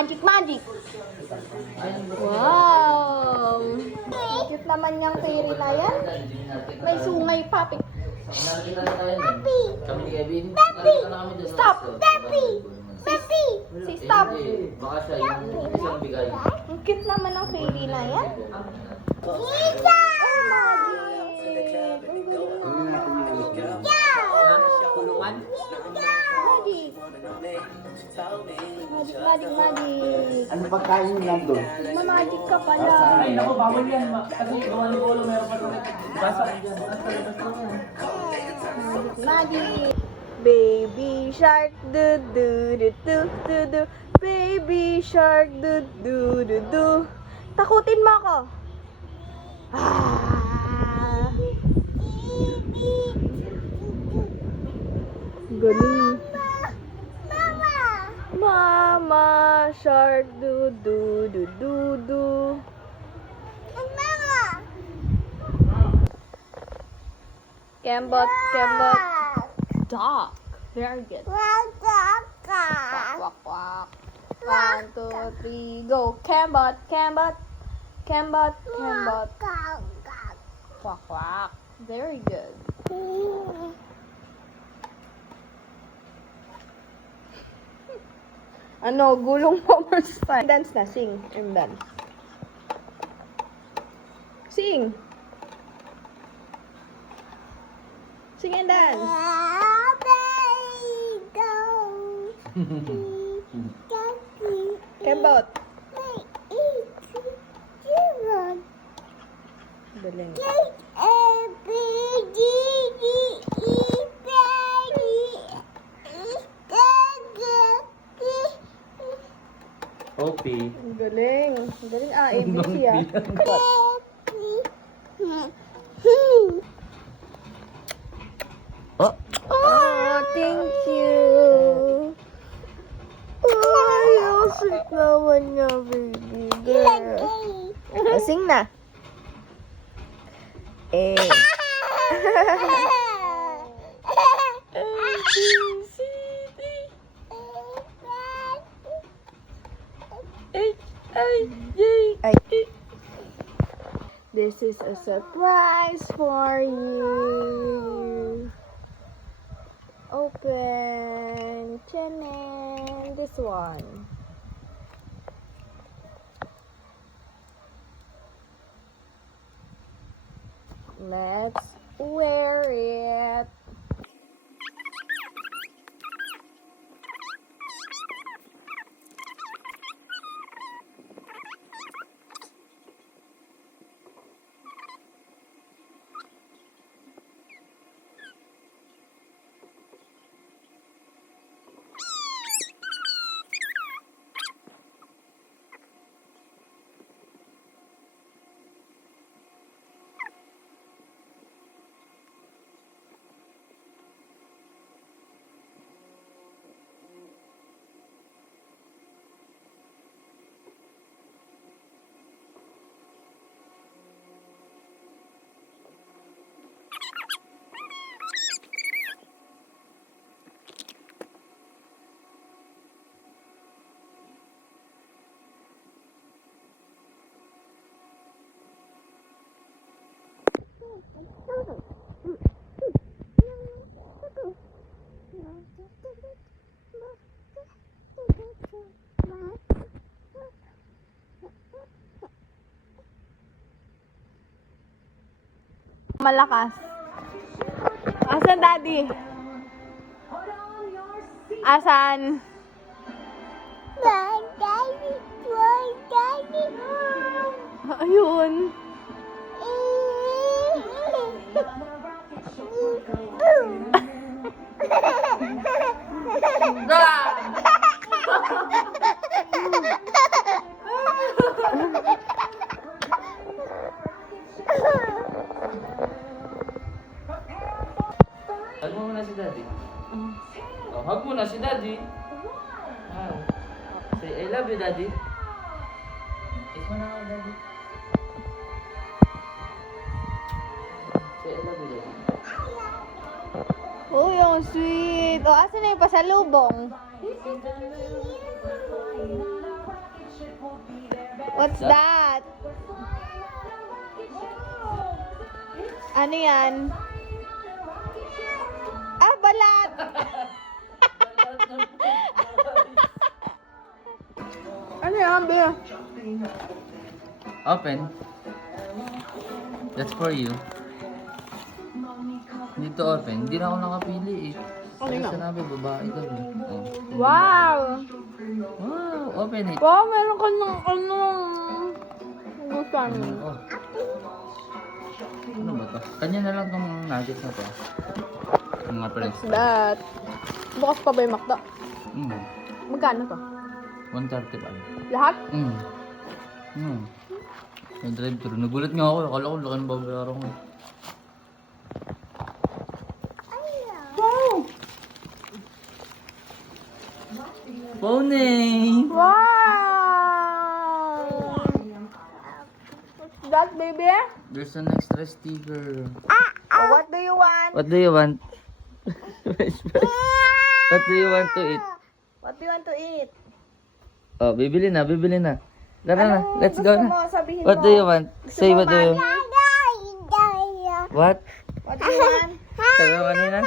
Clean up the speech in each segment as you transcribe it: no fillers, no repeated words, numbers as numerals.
Magic, magic. Wow. Cute naman yung fairy na yan. May sungay pa. Papi. Papi. Stop. Papi. Papi. Si stop. Baka siya yung isang bigay. Ang cute naman ng fairy na yan. Isa! Oh, magic. Kulungan? Magic. Magic, magic, magic. Ano ba kain mo nandun? Magic ka pala. Ay, naku, bawal yan. Kasi gawa ni Polo, meron pa doon. Basa ko dyan. Magic, magic. Baby shark, do do do do do do. Baby shark, do do do do. Takutin mo ako. Ah. Galing. Mama shark, do do do do do. Kembot, kembot. Dog. Very good. Quack, quack, quack. 1, 2, 3, go. Kembot, kembot. Kembot, kembot. Quack, quack. Very good. Ano, gulong mo first time. Dance na, sing. And dance. Sing. Sing and dance. Kembot. Galing. Opie. Galing. Galing. Ah, ABC ah. What? Oh. Oh, thank you. Ay, ang sweet naman niya, baby girl. Sing na. A. This is a surprise for you. Open. Chanen. This one. Let's wear it. Malakas. Asan daddy? Asan? Ayun. Hug mo muna si daddy. Oh, hug mo na si daddy. Say, I love you, daddy. Kiss mo na kay daddy. Say, I love you, daddy. Uy, ang sweet. O, asan na yung pasalubong? What's that? Ano yan? Ah, balat! Ano yan, Be? Open. That's for you. Dito open. Hindi na ako nakapili eh. Ano na? Sinabi, babae ka eh. Oh. Wow! Wow, open it. Wow, meron ka ng ano. Gusto mo. Oh. Ano ba to? Kanya na lang tong nuggets na to. Mga friends. That. Bukas pa ba yung makdo? Magkano to? 130 lang. Lahat? May drive-thru. Nagulat nga ako. Akala ko laki ng babayaran ko. Wow! Pony! Wow! What's that, baby? There's an extra sticker. Oh, what do you want? What do you want? What do you want to eat? What do you want to eat? Oh, bibili na, bibili na. Tara na, Anong let's gusto go na. mo? Sabihin What mo. do you want? Gusto Say mo what do you want. What? What do you want? Sabi mo kanina?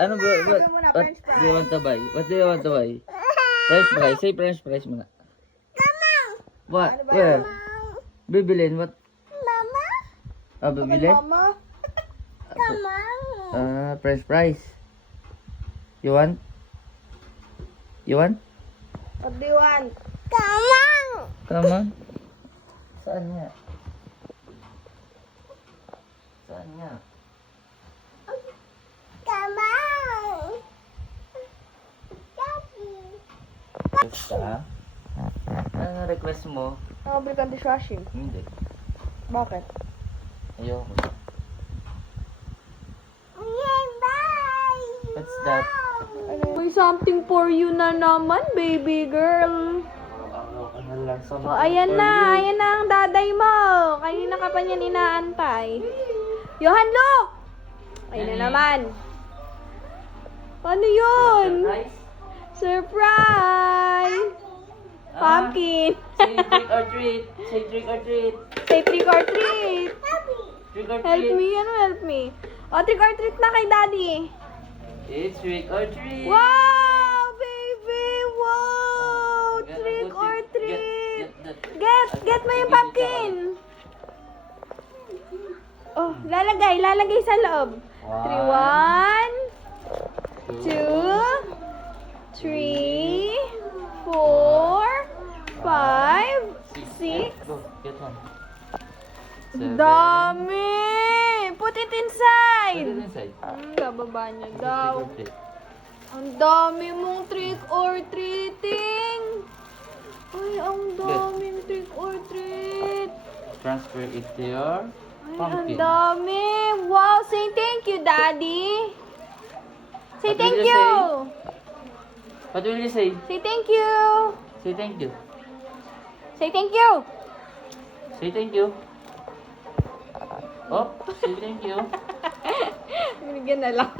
Ano ba? What, Sabi mo na, what French do you want to buy? What do you want to buy? French fries. Say French fries muna. What? Ano ba? Where? Bibilin? What? Ah, bibilin? Mama? French fries. You want? You want? What do you want? Come on. Saan nga? Saan nga? Basta? Ano request mo? Nakabili kang dishwashing. Hindi. Bakit? Ayoko. What's that? May something for you na naman, baby girl. Oh, ayan na ang daday mo. Kanina ka pa niyan inaantay. Johan, look! Ayun na naman. Ano yun? Surprise! Pumpkin! Say trick or treat. Say trick or treat. Say trick or treat! Trick or Help treat. me, ano help me? O, trick or treat na kay daddy. It's trick or treat. Wow, baby! Wow! Trick or treat! Get mo yung pumpkin! Oh, lalagay sa loob. 3, 1, 2, 3, 4, 5, 6. Go, get one. Dami! Put it Put inside! it inside. Bababa niya Trick daw. or treat. Ang dami mong trick or treating! Ay, ang daming trick or treat! Transfer it to your Ay, ang pumpkin. dami! Wow! Say thank you, Daddy! Say What thank will you you! What will you say? Say thank you! Say thank you. Say thank you! Say thank you. Oh, say thank you. Binigyan na lang.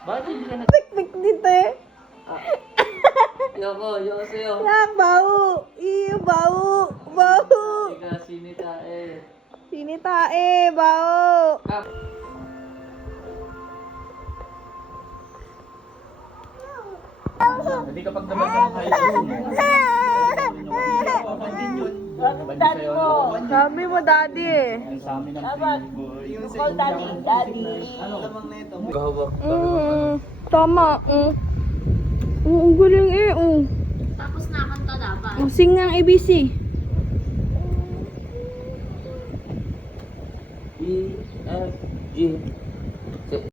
Bakit hindi ka na... Tik-tik dito eh. Ayoko sa'yo. Yak, baho! Iyo, baho! Baho! Hindi ka sinita eh. Sinitae, baho! Kap. Hindi kapag naman ng kayo. Sabi mo, Daddy eh. Gahawak. Tama. Oo, galing eh. Tapos nakanta dapat. Sing ng ABC. E, F, G,